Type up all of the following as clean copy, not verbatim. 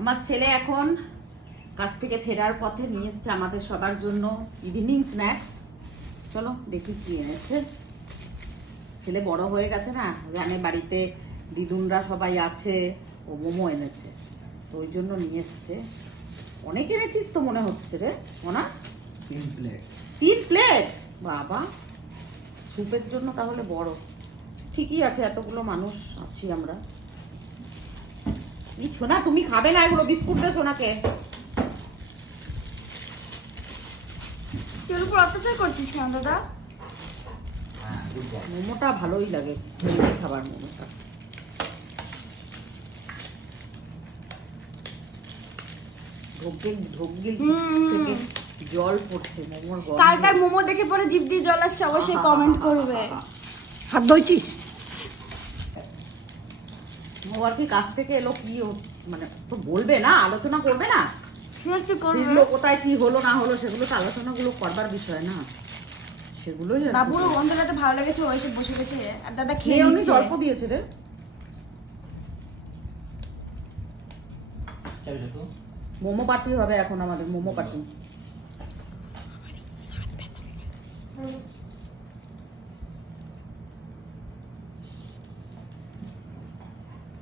আমার ছেলে এখন কাছ থেকে ফেরার পথে নিয়ে এসছে আমাদের সবার জন্য ইভিনিং স্ন্যাক্স। চলো দেখি কি এনেছে। ছেলে বড় হয়ে গেছে না, জানে বাড়িতে দিদুনরা সবাই আছে, ও মোমো এনেছে, তো ওই জন্য নিয়ে এসছে। অনেক এনেছিস তো মনে হচ্ছে রে মোনা। 3 প্লেট। 3 প্লেট? বাবা, স্যুপের জন্য তাহলে বড়। ঠিকই আছে, এতগুলো মানুষ আছি আমরা। এই সোনা, তুমি খাবে না এগুলো? বিস্কুট দে সোনাকে। তোর উপর অত্যাচার করছিস কেন দাদা? মোমোটা ভালোই লাগে, খাবার মোমোটা। ঢোকগিল থেকে জল পড়ছে মোমোর গন্ধে। কার কার মোমো দেখে পরে জিভ দিয়ে জল আসছে অবশ্যই কমেন্ট করবে। হাত ধুইছিস? ও আর কি কাছ থেকে এলো, কি মানে তো বলবে না, আলোচনা করবে না? ফিরলো কোথায়, কি হলো না হলো, সেগুলো তো আলোচনাগুলো করবার বিষয় না, সেগুলোই। বাবুরও গন্ধটা তো ভালো লেগেছে, ও এসে বসে গেছে আর দাদা খেয়ে উনি নিচ্ছে। অল্প দিয়েছে রে। মোমো পার্টি হবে এখন আমাদের, মোমো পার্টি।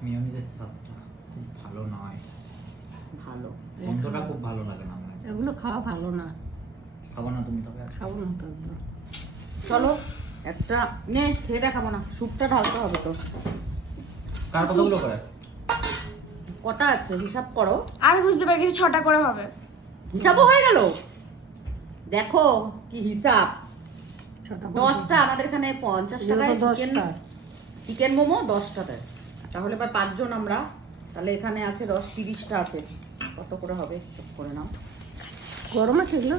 মিয়োনিজের স্বাদটা খুব ভালো নয়। ভালো, গন্ধটা খুব ভালো লাগে না আমার। এগুলো খাওয়া ভালো না। খাবো না তুমি তবে? খাবো না তো। চলো একটা নে, খেয়ে দেখাবো না, স্যুপটা ঢালতে হবে তো। কার কতগুলো করে? কটা আছে হিসাব করো। আমি বুঝতে পারি কিছু 6টা করে হবে। হিসাবও হয়ে গেল, দেখো কি হিসাব। 10টা আমাদের এখানে 50 টাকায় চিকেন মোমো 10টা দেয়। তাহলে এবার 5 জন আমরা, তাহলে এখানে আছে 10, 30টা আছে। কত করে হবে সব করে নাও। গরম আছে এগুলো।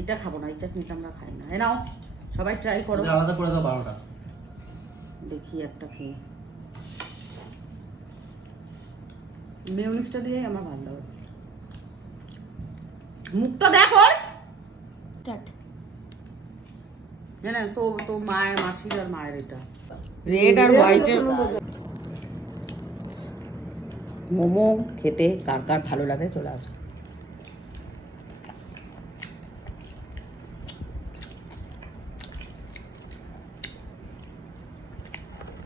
এটা খাবো না, এই চাটনিটা আমরা খাই না। এ নাও সবাই ট্রাই করো। আলাদা করে দাও 12টা। দেখি একটা খেয়ে। মেয়োনিজটা দিয়ে আমার ভালো লাগে। মুখটা দেখো। স্টার্ট। জানেন তো, তো মায়ের, মাসির আর মায়ের এটা রেড আর হোয়াইটের মোমো খেতে কার কার ভালো লাগে চলে আসো।